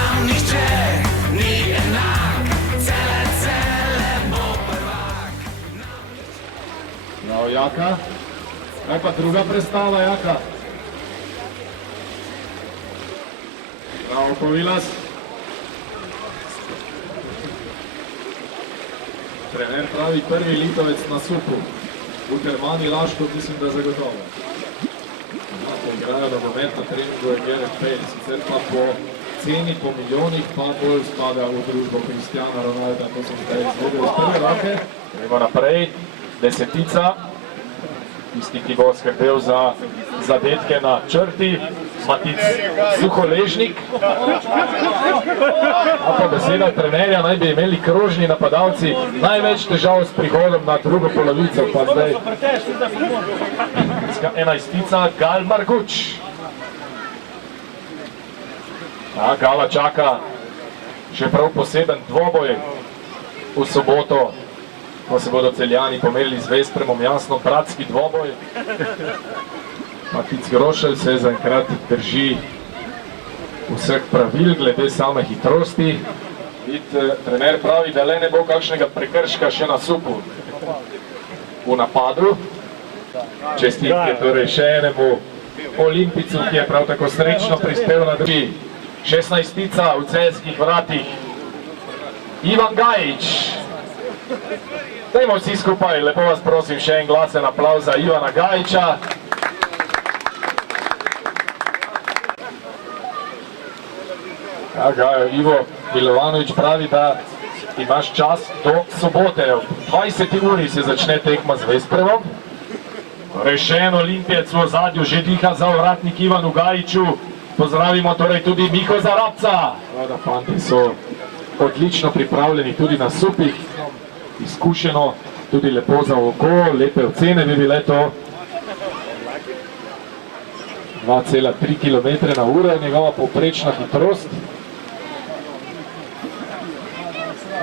nam nihče ni enak, cele bo prvak. Bravo, Jaka. Kaj pa druga predstava, Jaka? Bravo, Povilas. Trener pravi prvi Litovec na supu. V Termani Laško mislim, da zagotovo. Igrajo na moment na treningu je Gerrit Bale, sicer pa po ceni, po milijonih, pa bolj spada v družbo Cristiana Ronalda, to sem zdaj izvedel iz prve roke. Gremo naprej, desetica, tisti, ki bo skrbel za zadetke na črti, Matic Suholežnik. A pa beseda trenerja, naj bi imeli krožni napadalci največ težav s prihodom na drugo polovico, pa zdaj enajstica Gal Marguč. Gala čaka še prav poseben dvoboj v soboto, ko se bodo Celjani pomerili z Vespremom, jasno bratski dvoboj. Matic Grošelj se zaenkrat drži vseh pravil glede same hitrosti. Trener pravi, da le ne bo kakšnega prekrška še na supu v napadu. Čestitke torej še enemu Olimpicu, ki je prav tako srečno prispel na drugi. 16-tica v celjskih vratih Ivan Gajić. Dajmo vsi skupaj, lepo vas prosim, še en glasen aplavz za Ivana Gajića. Ivo Milovanović pravi, da imaš čas do sobote. V 20. uri se začne tekma z Vespremom. Rešen Olimpijec v ozadju že diha za vratnik Ivanu Gajiću. Pozdravimo torej tudi Miho Zarabca. Fanti so odlično pripravljeni tudi na supih. Izkušeno, tudi lepo za oko, lepe ocene bi bile to. 2,3 km na uro je njegova povprečna hitrost.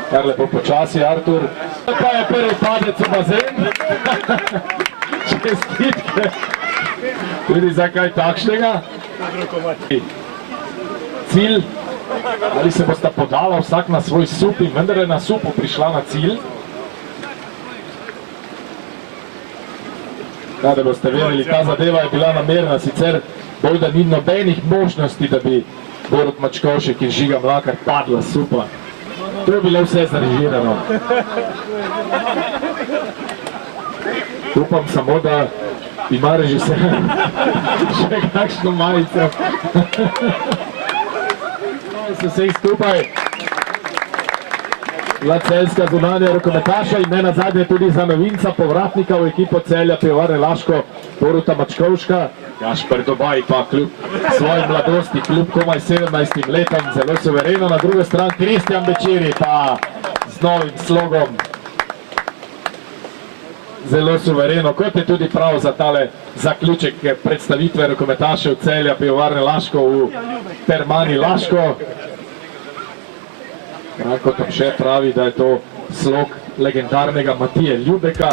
Kar lepo počasi, Artur. Pa je prvi padec v bazen. Čestitke. Tudi za kaj takšnega. Cilj, ali se bosta podala vsak na svoj sup in vendar je na supu prišla na cilj. Da boste vedeli, ta zadeva je bila namerna, sicer bolj da ni nobenih možnosti, da bi Borut Mačkovšek in Žiga Mlakar padla supa. To je bilo vse zarežirano. Upam samo, da ima režiser še kakšno majico. Se vseh skupaj. Bila celjska zunanja rokometaša in ne nazadnje tudi za novinca, povratnika v ekipo Celja Pivovarne Laško, Boruta Mačkovška. Gašper Dobaj pa kljub svoji mladosti, kljub komaj 17 letom, zelo suvereno. Na drugo stran Kristjan Bećiri pa z novim slogom. Zelo suvereno, kot je tudi prav za tale zaključek predstavitve rokometašev Celja Pivovarne Laško v Termani Laško. Ranko Tomše pravi, da je to slog legendarnega Matije Ljubeka.